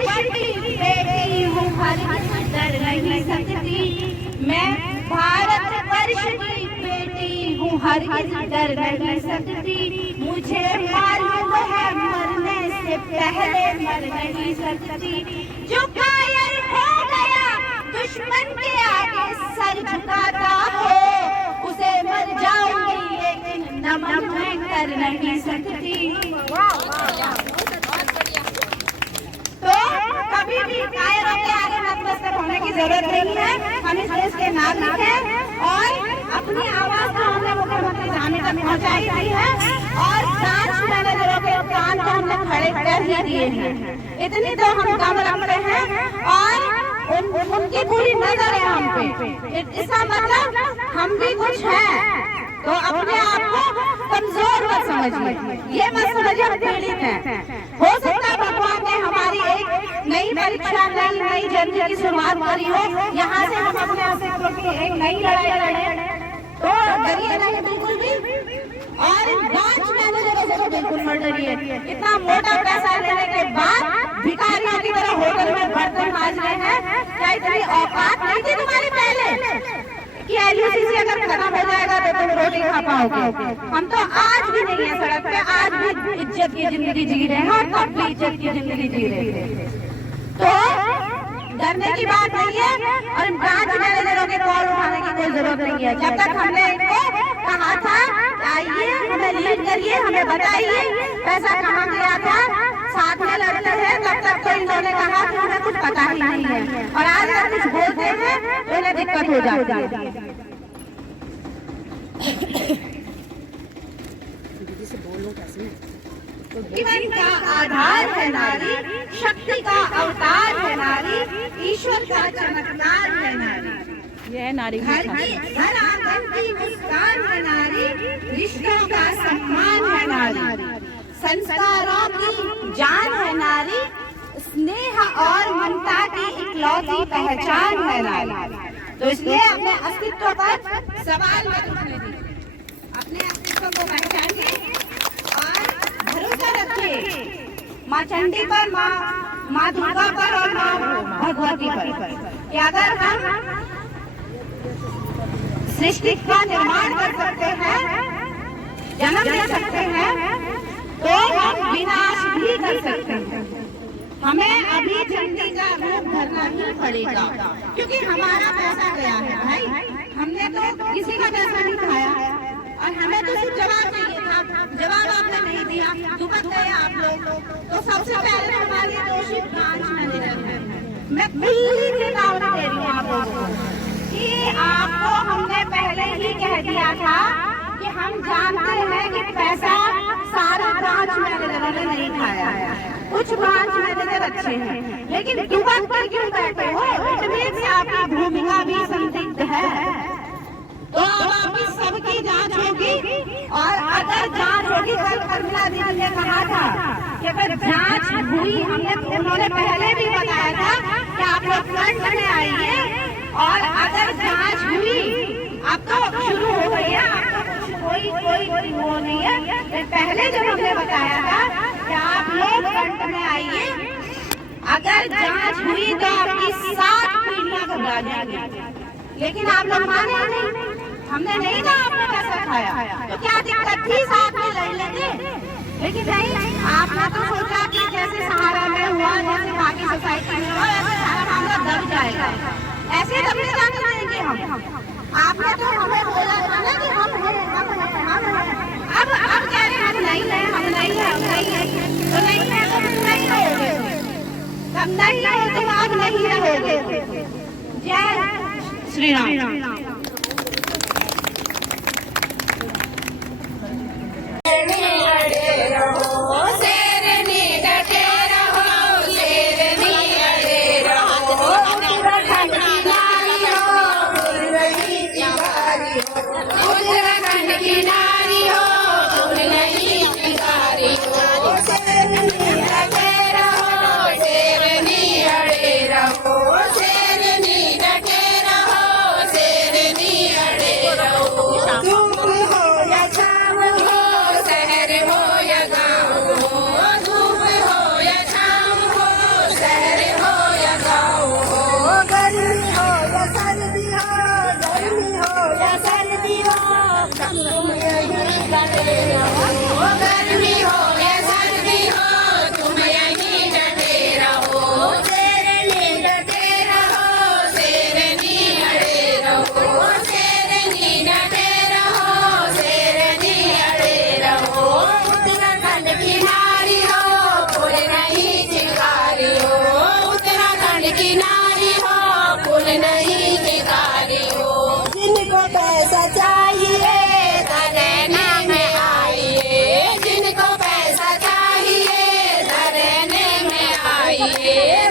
वर्ष की बेटी हूँ, हरगिज़ डर नहीं सकती। मैं भारत वर्ष की बेटी हूँ, हरगिज़ डर नहीं सकती। मुझे मालूम है मरने से पहले मर नहीं सकती। जो कायर हो गया दुश्मन के आगे सर झुकाता हो, उसे मर जाऊंगी लेकिन नमन मैं कर नहीं सकती। तो कभी भी कायरों के आगे नतमस्तक होने की जरूरत नहीं है। हम इस देश के नागरिक हैं और अपनी आवाज को हमने मुख्यमंत्री सामने तक पहुंचाई दी है और जांच मैनेजरों के कान को हमने खड़े कर ही दिए हैं। इतनी तो हम दम रखते हैं और उनकी पूरी नजर है हम पे। इसका मतलब हम भी कुछ हैं, तो अपने आप को कमजोर मत समझिए, ये मत समझिए हम पीड़ित हैं। हो सकता है भगवान ने हमारी एक नई परीक्षा, नई जर्नी की शुरुआत करी हो, यहाँ से हम अपने अस्तित्व की एक नई लड़ाई लड़े। तो डरिए नहीं बिल्कुल भी, और जांच मैनेजरों से तो बिल्कुल मत डरिए। इतना मोटा पैसा लेने के बाद भिखारियों की तरह होटल में बर्तन मांज रहे हैं, क्या इतनी औकात नहीं थी तुम्हारी पहले कि LUC अगर खत्म हो जाएगा तो तुम रोटी खा पाओगे? हम तो आज भी नहीं है सड़क पे, आज भी इज्जत की जिंदगी जी रहे हैं और तब भी इज्जत की जिंदगी जी रहे हैं। तो डरने की बात नहीं है और जांच मैनेजरों के कॉल उठाने की कोई जरूरत नहीं है। जब तक हमने इनको कहा था आइए हमें लीड करिए, हमें बताइए पैसा कहाँ गया था, साथ में लड़ते हैं, तब तक तो इन्होंने कहा कि हमें कुछ पता ही नहीं है। और आज अगर कुछ बोलते हैं तो इन्हें दिक्कत हो जाती है। जीवन का आधार है नारी, शक्ति का अवतार है नारी, ईश्वर का चमत्कार है नारी। यह है नारी हर आंगन की मुस्कान है नारी, रिश्तों का सम्मान है नारी, संस्कारों की जान है नारी, स्नेह और ममता की इकलौती पहचान है नारी। तो इसलिए अपने अस्तित्व पर सवाल मत उठने दीजिए, अपने अस्तित्व को पहचानिए और भरोसा रखिए माँ चंडी पर, माँ दुर्गा पर और माँ भगवती पर कि अगर हम सृष्टि का निर्माण कर सकते हैं, जन्म दे सकते हैं, तो हम विनाश भी कर सकते हैं। हमें अभी चंडी का रूप धरना ही पड़ेगा क्योंकि हमारा पैसा गया है भाई। हमने तो किसी का पैसा नहीं खाया और हमें तो सिर्फ जवाब चाहिए था, जवाब आपने नहीं दिया, दुबक गए आप लोग। तो सबसे पहले हमारे दोषी जांच मैनेजर है। मैं पूरी चेतावनी दे रही हूँ आप लोगों को कि आपको हमने पहले ही कह दिया था कि हम जानते हैं कि पैसा सारा ब्रांच मैनेजरों ने नहीं खाया है, कुछ ब्रांच मैनेजर अच्छे हैं, लेकिन दुबक कर क्यों बैठे हो? इतनी आपकी भूमिका भी संदिग्ध है। तो अब आपकी सबकी जांच होगी और अगर जांच होगी, कल कर्मिला दीदी ने कहा था कि अगर जांच हुई, उन्होंने पहले भी बताया था कि आप लोग फ्रंट में आइए और अगर जांच हुई, अब तो शुरू हो गई है, अब तो कोई वो नहीं है। पहले जब हमने बताया था कि आप लोग फ्रंट में आइए, अगर जांच हुई तो आपकी 7 पीढ़ियां घबरा जाएंगी, लेकिन आप लोग माने नहीं। हमने नहीं कहा आपने पैसा खाया, तो क्या दिक्कत थी, साथ में लड़ लेते, लेकिन नहीं। आपने तो सोचा कि जैसे सहारा में हुआ, जैसे बाकी सोसाइटी में हुआ, ऐसे सारा मामला दब जाएगा, ऐसे दबने जाने देंगे हम। आपने तो हमें बोला था ना कि हम अब कह रहे हैं हम नहीं है, हम नहीं है, हम नहीं है, तो नहीं है तो नहीं रहोगे, तब नहीं हो तो आप नहीं रहोगे। जय श्री राम।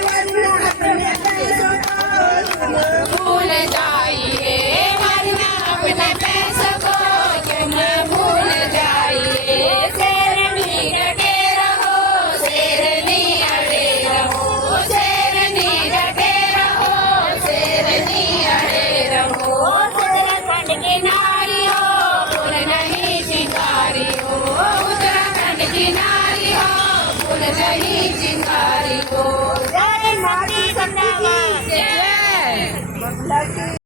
वरना अपने पैसों को तुम भूल जाइए, वरना अपने पैसों को तुम भूल जाइए। शेरनी डटे रहो, शेरनी अड़े रहो, शेरनी डटे रहो, शेरनी अड़े रहो। उत्तराखंड की नारी हो, फूल नहीं चिंगारी हो, उत्तराखंड की नारी हो, फूल नहीं चिंगारी हो। जय माता की जय।